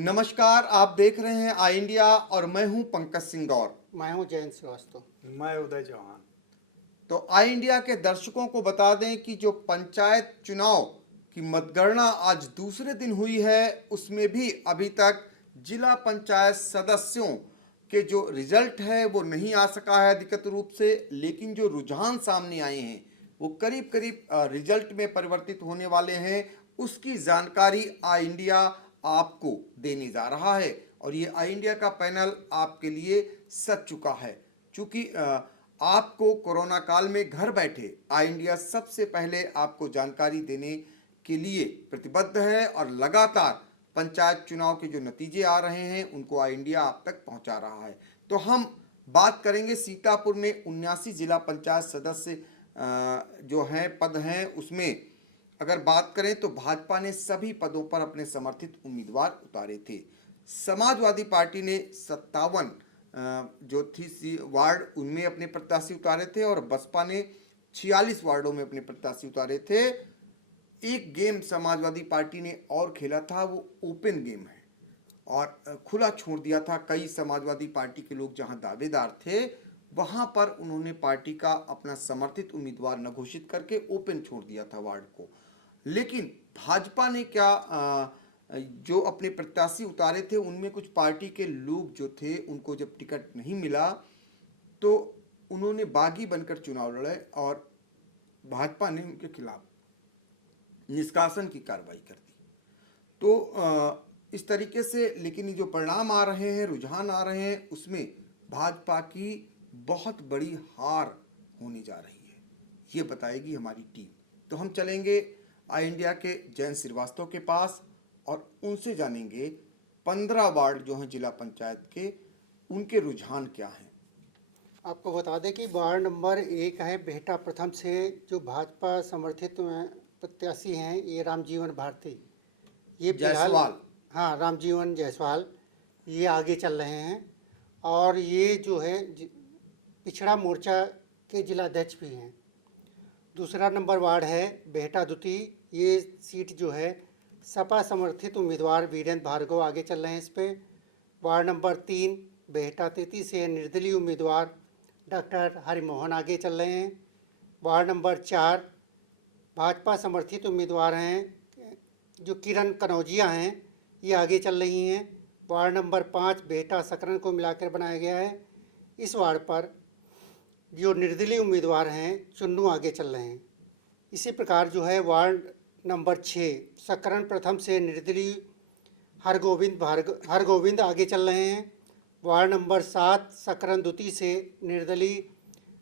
नमस्कार, आप देख रहे हैं आई इंडिया और मैं हूं पंकज सिंह गौर। मैं हूँ जयंत श्रीवास्तव। मैं उदय चौहान। तो आई इंडिया के दर्शकों को बता दें कि जो पंचायत चुनाव की मतगणना आज दूसरे दिन हुई है, उसमें भी अभी तक जिला पंचायत सदस्यों के जो रिजल्ट है वो नहीं आ सका है अधिकृत रूप से, लेकिन जो रुझान सामने आए हैं वो करीब करीब रिजल्ट में परिवर्तित होने वाले हैं। उसकी जानकारी आई इंडिया आपको देने जा रहा है और ये आई इंडिया का पैनल आपके लिए सज चुका है। चूंकि आपको कोरोना काल में घर बैठे आई इंडिया सबसे पहले आपको जानकारी देने के लिए प्रतिबद्ध है और लगातार पंचायत चुनाव के जो नतीजे आ रहे हैं उनको आई इंडिया आप तक पहुंचा रहा है। तो हम बात करेंगे सीतापुर में 79 जिला पंचायत सदस्य जो हैं पद हैं, उसमें अगर बात करें तो भाजपा ने सभी पदों पर अपने समर्थित उम्मीदवार उतारे थे। समाजवादी पार्टी ने 57 जो थी वार्ड उनमें अपने प्रत्याशी उतारे थे और बसपा ने 46 वार्डों में अपने प्रत्याशी उतारे थे। एक गेम समाजवादी पार्टी ने और खेला था, वो ओपन गेम है और खुला छोड़ दिया था। कई समाजवादी पार्टी के लोग जहां दावेदार थे वहां पर उन्होंने पार्टी का अपना समर्थित उम्मीदवार न घोषित करके ओपन छोड़ दिया था वार्ड को। लेकिन भाजपा ने क्या जो अपने प्रत्याशी उतारे थे उनमें कुछ पार्टी के लोग जो थे उनको जब टिकट नहीं मिला तो उन्होंने बागी बनकर चुनाव लड़े और भाजपा ने उनके खिलाफ निष्कासन की कार्रवाई कर दी। तो इस तरीके से, लेकिन ये जो परिणाम आ रहे हैं, रुझान आ रहे हैं, उसमें भाजपा की बहुत बड़ी हार होने जा रही है, ये बताएगी हमारी टीम। तो हम चलेंगे आई इंडिया के जयंत श्रीवास्तव के पास और उनसे जानेंगे 15 वार्ड जो हैं जिला पंचायत के, उनके रुझान क्या हैं। आपको बता दें कि वार्ड नंबर 1 है बेहटा प्रथम से जो भाजपा समर्थित प्रत्याशी हैं ये रामजीवन भारती, ये जायसवाल। हाँ, रामजीवन जायसवाल ये आगे चल रहे हैं और ये जो है पिछड़ा मोर्चा के जिला अध्यक्ष भी हैं। दूसरा नंबर वार्ड है बेहटा द्वितीय, ये सीट जो है सपा समर्थित उम्मीदवार वीरेंद्र भार्गव आगे चल रहे हैं इस पर। वार्ड नंबर 3 बेहटा तैतीस से निर्दलीय उम्मीदवार डॉक्टर हरिमोहन आगे चल रहे हैं। वार्ड नंबर 4 भाजपा समर्थित उम्मीदवार हैं जो किरण कनौजिया हैं, ये आगे चल रही हैं। वार्ड नंबर 5 बेहटा सकरन को मिलाकर बनाया गया है। इस वार्ड पर जो निर्दलीय उम्मीदवार हैं चुन्नू आगे चल रहे हैं। इसी प्रकार जो है वार्ड नंबर 6 सकरन प्रथम से निर्दलीय हरगोविंद आगे चल रहे हैं। वार्ड नंबर 7 सकरन द्वितीय से निर्दलीय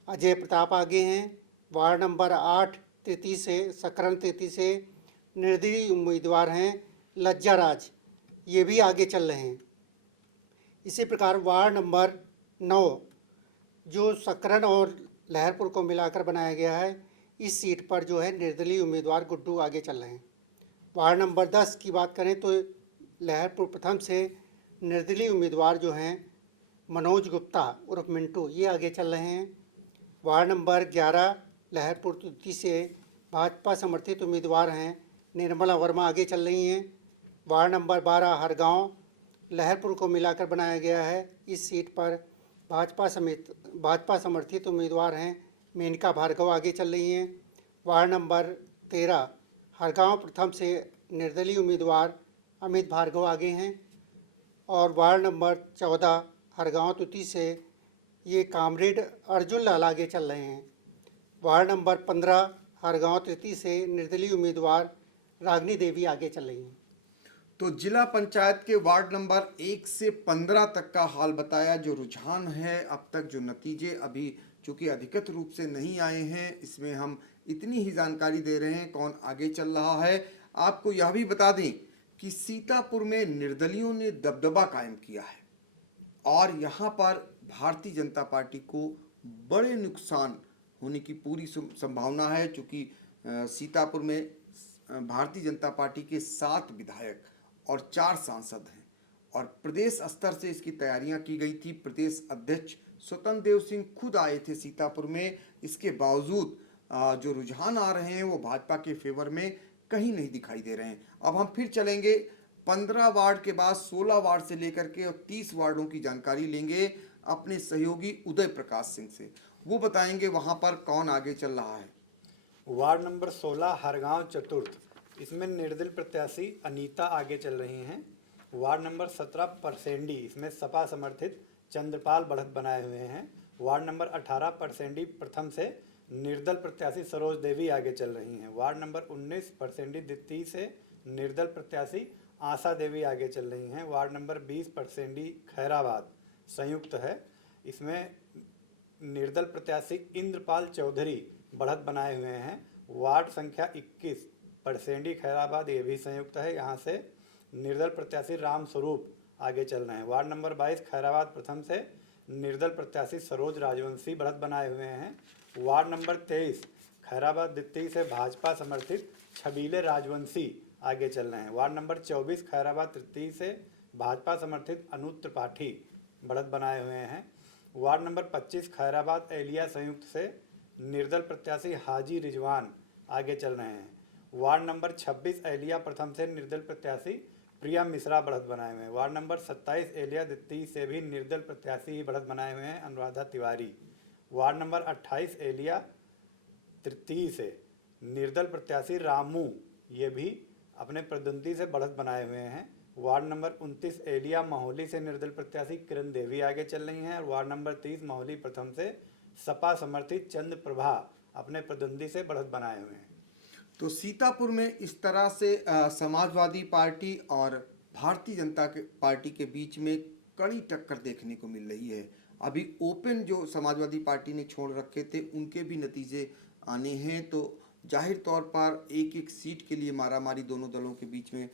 अजय प्रताप आगे हैं। वार्ड नंबर 8 तैतीय से सकरन तैतीय से निर्दलीय उम्मीदवार हैं लज्जा राज, ये भी आगे चल रहे हैं। इसी प्रकार वार्ड नंबर 9 जो सकरन और लहरपुर को मिलाकर बनाया गया है, इस सीट पर जो है निर्दलीय उम्मीदवार गुड्डू आगे चल रहे हैं। वार्ड नंबर 10 की बात करें तो लहरपुर प्रथम से निर्दलीय उम्मीदवार जो हैं मनोज गुप्ता उर्फ मिंटू, ये आगे चल रहे हैं। वार्ड नंबर 11 लहरपुर द्वितीय से भाजपा समर्थित उम्मीदवार हैं निर्मला वर्मा आगे चल रही हैं। वार्ड नंबर 12 हरगांव लहरपुर को मिलाकर बनाया गया है, इस सीट पर भाजपा समर्थित उम्मीदवार हैं मेनका भार्गव आगे चल रही हैं। वार्ड नंबर 13 हरगांव प्रथम से निर्दलीय उम्मीदवार अमित भार्गव आगे हैं और वार्ड नंबर 14 हरगांव द्वितीय से ये कामरेड अर्जुन लाल आगे चल रहे हैं। वार्ड नंबर 15 हरगांव तृतीय से निर्दलीय उम्मीदवार रागनी देवी आगे चल रही हैं। तो जिला पंचायत के वार्ड नंबर 1 से 15 तक का हाल बताया। जो रुझान है अब तक, जो नतीजे अभी चूंकि अधिकृत रूप से नहीं आए हैं, इसमें हम इतनी ही जानकारी दे रहे हैं कौन आगे चल रहा है। आपको यह भी बता दें कि सीतापुर में निर्दलियों ने दबदबा कायम किया है और यहाँ पर भारतीय जनता पार्टी को बड़े नुकसान होने की पूरी संभावना है। चूँकि सीतापुर में भारतीय जनता पार्टी के 7 विधायक और 4 सांसद हैं और प्रदेश स्तर से इसकी तैयारियां की गई थी। प्रदेश अध्यक्ष स्वतंत्र देव सिंह खुद आए थे सीतापुर में। इसके बावजूद जो रुझान आ रहे हैं वो भाजपा के फेवर में कहीं नहीं दिखाई दे रहे हैं। अब हम फिर चलेंगे 15 वार्ड के बाद 16 वार्ड से लेकर के और 30 वार्डों की जानकारी लेंगे अपने सहयोगी उदय प्रकाश सिंह से। वो बताएंगे वहां पर कौन आगे चल रहा है। वार्ड नंबर 16 हरगांव चतुर्थ, इसमें निर्दलीय प्रत्याशी अनीता आगे चल रही हैं। वार्ड नंबर 17 परसेंडी, इसमें सपा समर्थित चंद्रपाल बढ़त बनाए हुए हैं। वार्ड नंबर 18 परसेंडी प्रथम से निर्दल प्रत्याशी सरोज देवी आगे चल रही हैं। वार्ड नंबर 19 परसेंडी द्वितीय से निर्दल प्रत्याशी आशा देवी आगे चल रही हैं। वार्ड नंबर 20 परसेंडी खैराबाद संयुक्त है, इसमें निर्दल प्रत्याशी इंद्रपाल चौधरी बढ़त बनाए हुए हैं। वार्ड संख्या 21 परसेंडी खैराबाद, ये भी संयुक्त है, यहाँ से निर्दल प्रत्याशी राम स्वरूप आगे चल रहे हैं। वार्ड नंबर 22 खैराबाद प्रथम से निर्दल प्रत्याशी सरोज राजवंशी बढ़त बनाए हुए हैं। वार्ड नंबर 23 खैराबाद द्वितीय से भाजपा समर्थित छबीले राजवंशी आगे चल रहे हैं। वार्ड नंबर 24 खैराबाद तृतीय से भाजपा समर्थित अनूप त्रिपाठी बढ़त बनाए हुए हैं। वार्ड नंबर 25 खैराबाद एलिया संयुक्त से निर्दल प्रत्याशी हाजी रिजवान आगे चल रहे हैं। वार्ड नंबर 26 एलिया प्रथम से निर्दल प्रत्याशी प्रिया मिश्रा बढ़त बनाए हुए हैं। वार्ड नंबर 27 एलिया द्वितीय से भी निर्दल प्रत्याशी ही बढ़त बनाए हुए हैं, अनुराधा तिवारी। वार्ड नंबर 28 एलिया तृतीय से निर्दल प्रत्याशी रामू, ये भी अपने प्रतिद्वंदी से बढ़त बनाए हुए हैं। वार्ड नंबर 29 एलिया महोली से निर्दल प्रत्याशी किरण देवी आगे चल रही हैं। और वार्ड नंबर 30 महोली प्रथम से सपा समर्थित चंद्र प्रभा अपने प्रतिद्वंदी से बढ़त बनाए हुए हैं। तो सीतापुर में इस तरह से समाजवादी पार्टी और भारतीय जनता पार्टी के बीच में कड़ी टक्कर देखने को मिल रही है। अभी ओपन जो समाजवादी पार्टी ने छोड़ रखे थे उनके भी नतीजे आने हैं, तो जाहिर तौर पर एक एक सीट के लिए मारामारी दोनों दलों के बीच में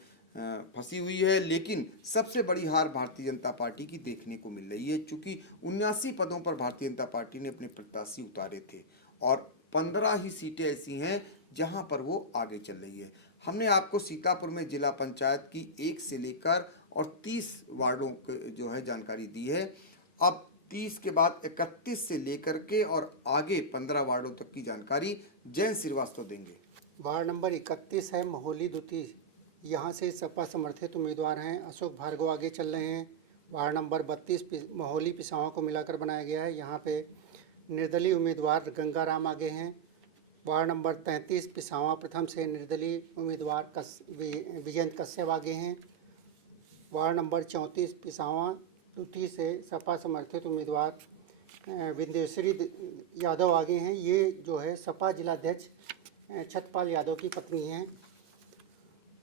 फंसी हुई है। लेकिन सबसे बड़ी हार भारतीय जनता पार्टी की देखने को मिल रही है, चूँकि 79 पदों पर भारतीय जनता पार्टी ने अपने प्रत्याशी उतारे थे और 15 ही सीटें ऐसी हैं जहां पर वो आगे चल रही है। हमने आपको सीतापुर में जिला पंचायत की 1 से लेकर और 30 वार्डों जो है जानकारी दी है। अब 30 के बाद 31 से लेकर के और आगे 15 वार्डों तक की जानकारी जयंत श्रीवास्तव देंगे। वार्ड नंबर 31 है महोली द्वितीय, यहाँ से सपा समर्थित उम्मीदवार हैं अशोक भार्गव आगे चल रहे हैं। वार्ड नंबर 32 महोली पिसावा को मिलाकर बनाया गया है, यहाँ पे निर्दलीय उम्मीदवार गंगाराम आगे हैं। वार्ड नंबर 33 पिसावा प्रथम से निर्दलीय उम्मीदवार विजयंत कश्यप आगे हैं। वार्ड नंबर 34 पिसावा द्वितीय से सपा समर्थित उम्मीदवार विंध्यश्री यादव आगे हैं। ये जो है सपा जिलाध्यक्ष छतपाल यादव की पत्नी हैं।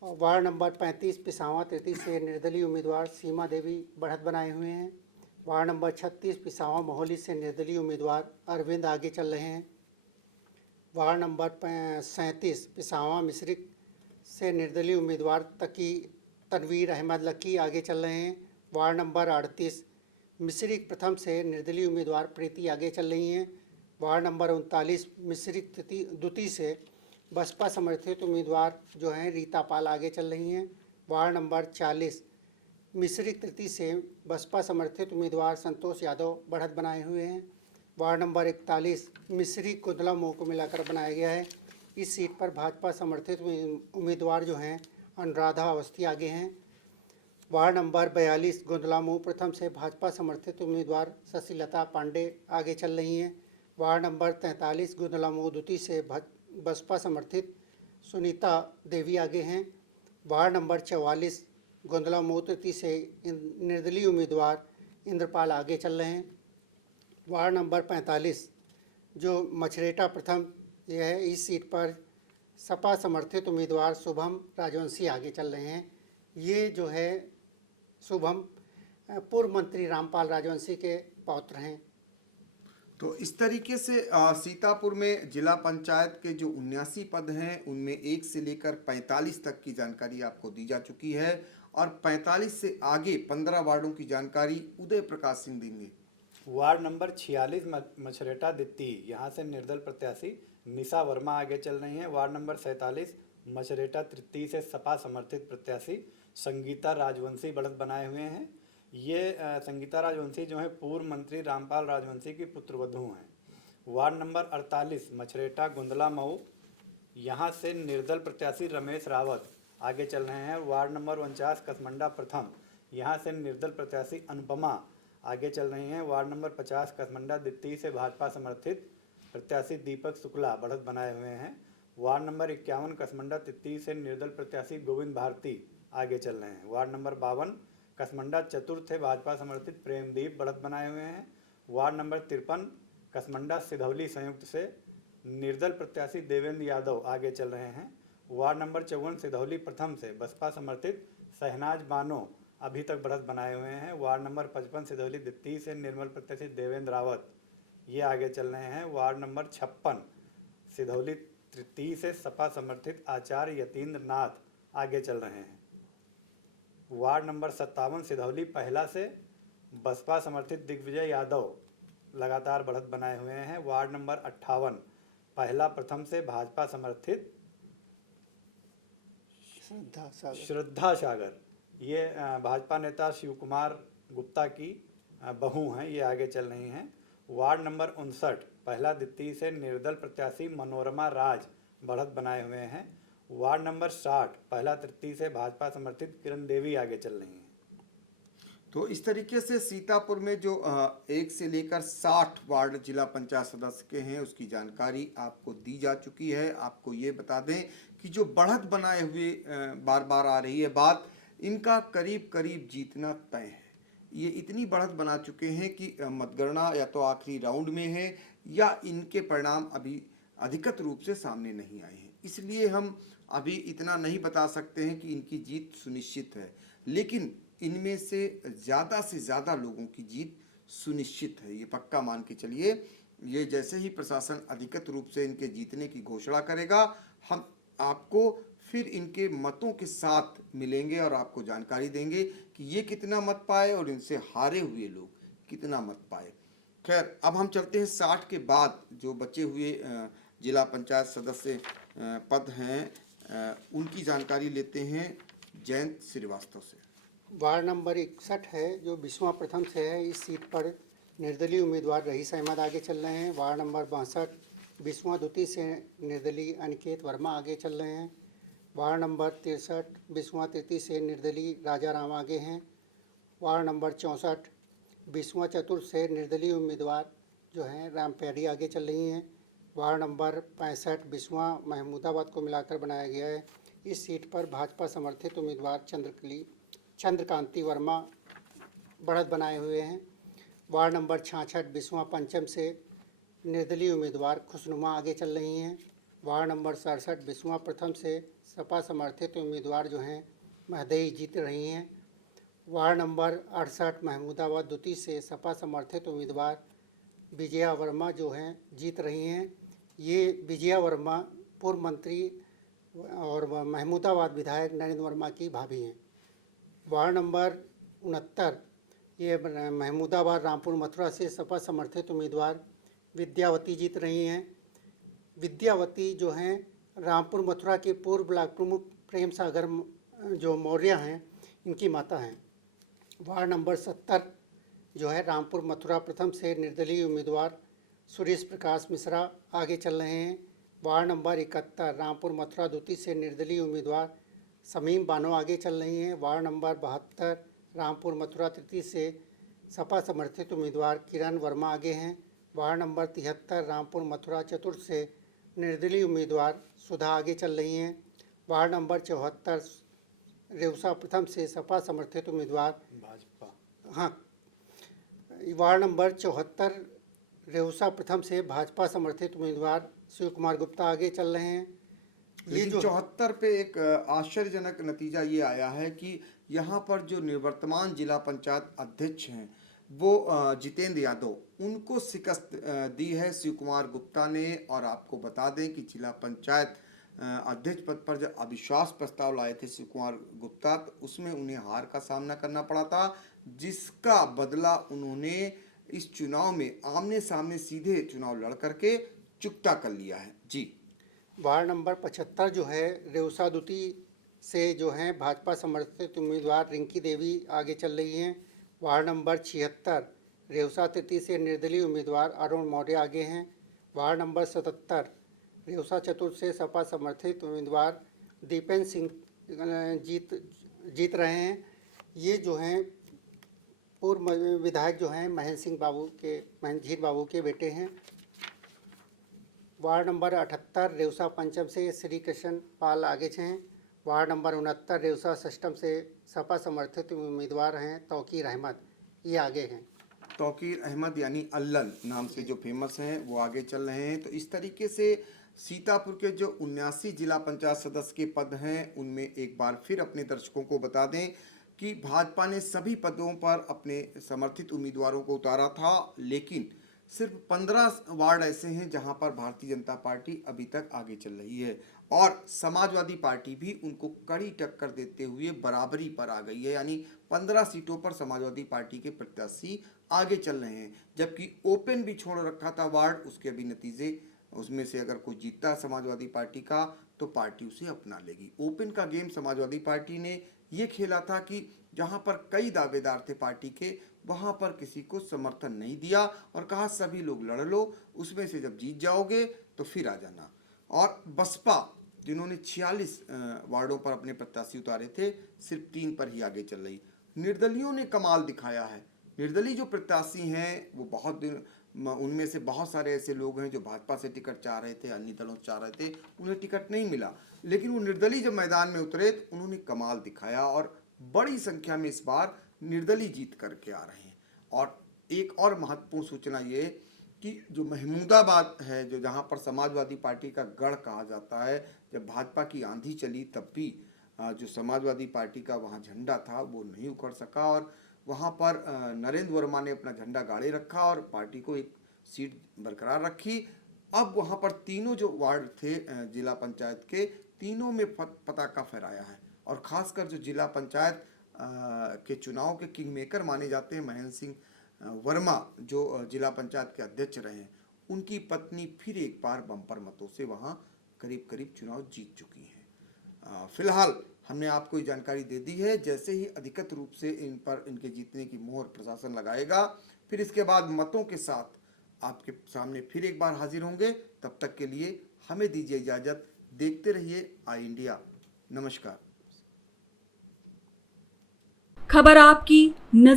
और वार्ड नंबर 35 पिसावा तृतीय से निर्दलीय उम्मीदवार सीमा देवी बढ़त बनाए हुए हैं। वार्ड नंबर 36 पिसावा महोली से निर्दलीय उम्मीदवार अरविंद आगे चल रहे हैं। वार्ड नंबर 37 पिसावा मिश्रिक से निर्दलीय उम्मीदवार तनवीर अहमद लक्की आगे चल रहे हैं। वार्ड नंबर 38 मिश्रिक प्रथम से निर्दलीय उम्मीदवार प्रीति आगे चल रही हैं। वार्ड नंबर 39 मिश्रिक द्वितीय से बसपा समर्थित उम्मीदवार जो हैं रीता पाल आगे चल रही हैं। वार्ड नंबर 40 मिश्रिक तृतीय से बसपा समर्थित उम्मीदवार संतोष यादव बढ़त बनाए हुए हैं। वार्ड नंबर 41 मिश्रिक कुंदला मोह को मिलाकर बनाया गया है। इस सीट पर भाजपा समर्थित उम्मीदवार जो हैं अनुराधा अवस्थी आगे हैं। वार्ड नंबर 42 गोंदलामू प्रथम से भाजपा समर्थित उम्मीदवार शशिलता पांडे आगे चल रही हैं। वार्ड नंबर 43 गोंदलामू द्वितीय से बसपा समर्थित सुनीता देवी आगे हैं। वार्ड नंबर 44 गोंदलामू तृतीय से निर्दलीय उम्मीदवार इंद्रपाल आगे चल रहे हैं। वार्ड नंबर 45 जो मछरेटा प्रथम यह है, इस सीट पर सपा समर्थित उम्मीदवार शुभम राजवंशी आगे चल रहे हैं। ये जो है शुभम पूर्व मंत्री रामपाल राजवंशी के पौत्र हैं। तो इस तरीके से सीतापुर में जिला पंचायत के जो 79 पद हैं उनमें 1 से लेकर 45 तक की जानकारी आपको दी जा चुकी है और 45 से आगे 15 वार्डों की जानकारी उदय प्रकाश सिंह देंगे। वार्ड नंबर 46 मछरेटा द्वितीय, यहाँ से निर्दल प्रत्याशी निशा वर्मा आगे चल रही हैं। वार्ड नंबर 47 मछरेटा तृतीय से सपा समर्थित प्रत्याशी संगीता राजवंशी बढ़त बनाए हुए हैं। ये संगीता राजवंशी जो है पूर्व मंत्री रामपाल राजवंशी की पुत्रवधू हैं। वार्ड नंबर 48 मछरेटा गुंदला मऊ, यहाँ से निर्दल प्रत्याशी रमेश रावत आगे चल रहे हैं। वार्ड नंबर 49 कसमंडा प्रथम, यहाँ से निर्दल प्रत्याशी अनुपमा आगे चल रही हैं। वार्ड नंबर 50 कसमंडा द्वितीय से भाजपा समर्थित प्रत्याशी दीपक शुक्ला बढ़त बनाए हुए हैं। वार्ड नंबर 51 कसमंडा तृतीय से निर्दल प्रत्याशी गोविंद भारती आगे चल रहे हैं। वार्ड नंबर 52 कसमंडा चतुर्थ से भाजपा समर्थित प्रेमदीप बढ़त बनाए हुए हैं। वार्ड नंबर 53 कसमंडा सिधौली संयुक्त से निर्दल प्रत्याशी देवेंद्र यादव आगे चल रहे हैं। वार्ड नंबर 54 सिधौली प्रथम से बसपा समर्थित शहनाज बानो अभी तक बढ़त बनाए हुए हैं। वार्ड नंबर 55 सिधौली द्वितीय से निर्मल प्रत्याशी देवेंद्र रावत ये आगे चल रहे हैं। वार्ड नंबर 56 सिधौली तृतीय से सपा समर्थित आचार्य यतीन्द्र नाथ आगे चल रहे हैं। वार्ड नंबर 57 सिधौली पहला से बसपा समर्थित दिग्विजय यादव लगातार बढ़त बनाए हुए हैं। वार्ड नंबर 58 पहला प्रथम से भाजपा समर्थित श्रद्धा सागर ये भाजपा नेता शिव कुमार गुप्ता की बहू हैं, ये आगे चल रही हैं। वार्ड नंबर 59 पहला द्वितीय से निर्दल प्रत्याशी मनोरमा राज बढ़त बनाए हुए हैं। वार्ड नंबर 60 पहला तृतीय से भाजपा समर्थित किरण देवी आगे चल रही हैं। तो इस तरीके से सीतापुर में जो 1 से लेकर 60 वार्ड जिला पंचायत सदस्य के हैं उसकी जानकारी आपको दी जा चुकी है। आपको ये बता दें कि जो बढ़त बनाए हुए बार बार आ रही है बात, इनका करीब करीब जीतना तय है। ये इतनी बढ़त बना चुके हैं कि मतगणना या तो आखिरी राउंड में है या इनके परिणाम अभी अधिकृत रूप से सामने नहीं आए हैं, इसलिए हम अभी इतना नहीं बता सकते हैं कि इनकी जीत सुनिश्चित है, लेकिन इनमें से ज़्यादा लोगों की जीत सुनिश्चित है, ये पक्का मान के चलिए। ये जैसे ही प्रशासन अधिकृत रूप से इनके जीतने की घोषणा करेगा, हम आपको फिर इनके मतों के साथ मिलेंगे और आपको जानकारी देंगे कि ये कितना मत पाए और इनसे हारे हुए लोग कितना मत पाए। खैर, अब हम चलते हैं 60 के बाद जो बचे हुए जिला पंचायत सदस्य पद हैं उनकी जानकारी लेते हैं जयंत श्रीवास्तव से। वार्ड नंबर 61 है जो बिस्वा प्रथम से है, इस सीट पर निर्दलीय उम्मीदवार रईस अहमद आगे चल रहे हैं। वार्ड नंबर 62 बिस्वा द्वितीय से निर्दलीय अनिकेत वर्मा आगे चल रहे हैं। वार्ड नंबर 63 बिस्वा तृतीय से निर्दलीय राजा राम आगे हैं। वार्ड नंबर 64 बिस्वा चतुर्थ से निर्दलीय उम्मीदवार जो हैं राम प्यारी आगे चल रही हैं। वार्ड नंबर 65 बिस्वा महमूदाबाद को मिलाकर बनाया गया है, इस सीट पर भाजपा समर्थित उम्मीदवार चंद्रकांति वर्मा बढ़त बनाए हुए हैं। वार्ड नंबर 66 बिस्वा पंचम से निर्दलीय उम्मीदवार खुशनुमा आगे चल रही हैं। वार्ड नंबर 67 बिस्वा प्रथम से सपा समर्थित उम्मीदवार जो हैं महदई जीत रही हैं। वार्ड नंबर 68 महमूदाबाद द्वितीय से सपा समर्थित उम्मीदवार विजया वर्मा जो हैं जीत रही हैं। ये विजया वर्मा पूर्व मंत्री और महमूदाबाद विधायक नरेंद्र वर्मा की भाभी हैं। वार्ड नंबर 69 ये महमूदाबाद रामपुर मथुरा से सपा समर्थित उम्मीदवार विद्यावती जीत रही हैं। विद्यावती जो हैं रामपुर मथुरा के पूर्व ब्लॉक प्रमुख प्रेम सागर जो मौर्य हैं इनकी माता हैं। वार्ड नंबर 70 जो है रामपुर मथुरा प्रथम से निर्दलीय उम्मीदवार सुरेश प्रकाश मिश्रा आगे चल रहे हैं। वार्ड नंबर 71 रामपुर मथुरा द्वितीय से निर्दलीय उम्मीदवार शमीम बानो आगे चल रही हैं। वार्ड नंबर 72 रामपुर मथुरा तृतीय से सपा समर्थित उम्मीदवार किरण वर्मा आगे हैं। वार्ड नंबर 73 रामपुर मथुरा चतुर्थ से निर्दलीय उम्मीदवार सुधा आगे चल रही हैं। वार्ड नंबर 74 रेवसा प्रथम से सपा समर्थित उम्मीदवार वार्ड नंबर 74 रेवसा प्रथम से भाजपा समर्थित उम्मीदवार शिव कुमार गुप्ता आगे चल रहे हैं। लेकिन 74 पे एक आश्चर्यजनक नतीजा ये आया है कि यहाँ पर जो निवर्तमान जिला पंचायत अध्यक्ष हैं वो जितेंद्र यादव, उनको शिकस्त दी है शिव कुमार गुप्ता ने। और आपको बता दें कि जिला पंचायत अध्यक्ष पद पर जब अविश्वास प्रस्ताव लाए थे शिव कुमार गुप्ता, तो उसमें उन्हें हार का सामना करना पड़ा था, जिसका बदला उन्होंने इस चुनाव में आमने सामने सीधे चुनाव लड़ करके चुकता कर लिया है। जी, वार्ड नंबर 75 जो है रेवसा द्वितीय से जो हैं भाजपा समर्थित उम्मीदवार रिंकी देवी आगे चल रही हैं। वार्ड नंबर 76 रेवसा तृतीय से निर्दलीय उम्मीदवार अरुण मौर्य आगे हैं। वार्ड नंबर 77 रेवसा चतुर्थ से सपा समर्थित उम्मीदवार दीपेन सिंह जीत रहे हैं। ये जो हैं पूर्व विधायक जो हैं महेंद्र बाबू के बेटे हैं। वार्ड नंबर 78 रेउसा पंचम से श्री कृष्ण पाल आगे हैं। वार्ड नंबर 69 रेउसा सष्टम से सपा समर्थित उम्मीदवार हैं तौकीर अहमद, ये आगे हैं। तौकीर अहमद यानी अल्लन नाम से जो फेमस हैं वो आगे चल रहे हैं। तो इस तरीके से सीतापुर के जो 79 जिला पंचायत सदस्य के पद हैं उनमें एक बार फिर अपने दर्शकों को बता दें कि भाजपा ने सभी पदों पर अपने समर्थित उम्मीदवारों को उतारा था, लेकिन सिर्फ 15 वार्ड ऐसे हैं जहां पर भारतीय जनता पार्टी अभी तक आगे चल रही है और समाजवादी पार्टी भी उनको कड़ी टक्कर देते हुए बराबरी पर आ गई है। यानी 15 सीटों पर समाजवादी पार्टी के प्रत्याशी आगे चल रहे हैं, जबकि ओपन भी छोड़ रखा था वार्ड, उसके अभी नतीजे उसमें से अगर कोई जीतता समाजवादी पार्टी का तो पार्टी उसे अपना लेगी। ओपन का गेम समाजवादी पार्टी ने ये खेला था कि जहां पर कई दावेदार थे पार्टी के, वहां पर किसी को समर्थन नहीं दिया और कहा सभी लोग लड़ लो, उसमें से जब जीत जाओगे तो फिर आ जाना। और बसपा जिन्होंने 46 वार्डों पर अपने प्रत्याशी उतारे थे, सिर्फ 3 पर ही आगे चल रही। निर्दलियों ने कमाल दिखाया है। निर्दलीय जो प्रत्याशी हैं वो उनमें से बहुत सारे ऐसे लोग हैं जो भाजपा से टिकट चाह रहे थे, अन्य दलों से चाह रहे थे, उन्हें टिकट नहीं मिला, लेकिन वो निर्दलीय जब मैदान में उतरे तो उन्होंने कमाल दिखाया और बड़ी संख्या में इस बार निर्दलीय जीत करके आ रहे हैं। और एक और महत्वपूर्ण सूचना ये कि जो महमूदाबाद है, जो जहाँ पर समाजवादी पार्टी का गढ़ कहा जाता है, जब भाजपा की आंधी चली तब भी जो समाजवादी पार्टी का वहाँ झंडा था वो नहीं उखड़ सका और वहाँ पर नरेंद्र वर्मा ने अपना झंडा गाड़े रखा और पार्टी को एक सीट बरकरार रखी। अब वहाँ पर तीनों जो वार्ड थे जिला पंचायत के, तीनों में पताका फहराया है और ख़ासकर जो जिला पंचायत के चुनाव के किंग मेकर माने जाते हैं महेंद्र सिंह वर्मा, जो जिला पंचायत के अध्यक्ष रहे हैं, उनकी पत्नी फिर एक बार बम्पर मतों से वहाँ करीब करीब चुनाव जीत चुकी हैं। फिलहाल हमने आपको ये जानकारी दे दी है। जैसे ही अधिकृत रूप से इन पर इनके जीतने की मोहर प्रशासन लगाएगा, फिर इसके बाद मतों के साथ आपके सामने फिर एक बार हाजिर होंगे। तब तक के लिए हमें दीजिए इजाज़त। देखते रहिए आई इंडिया। नमस्कार। खबर आपकी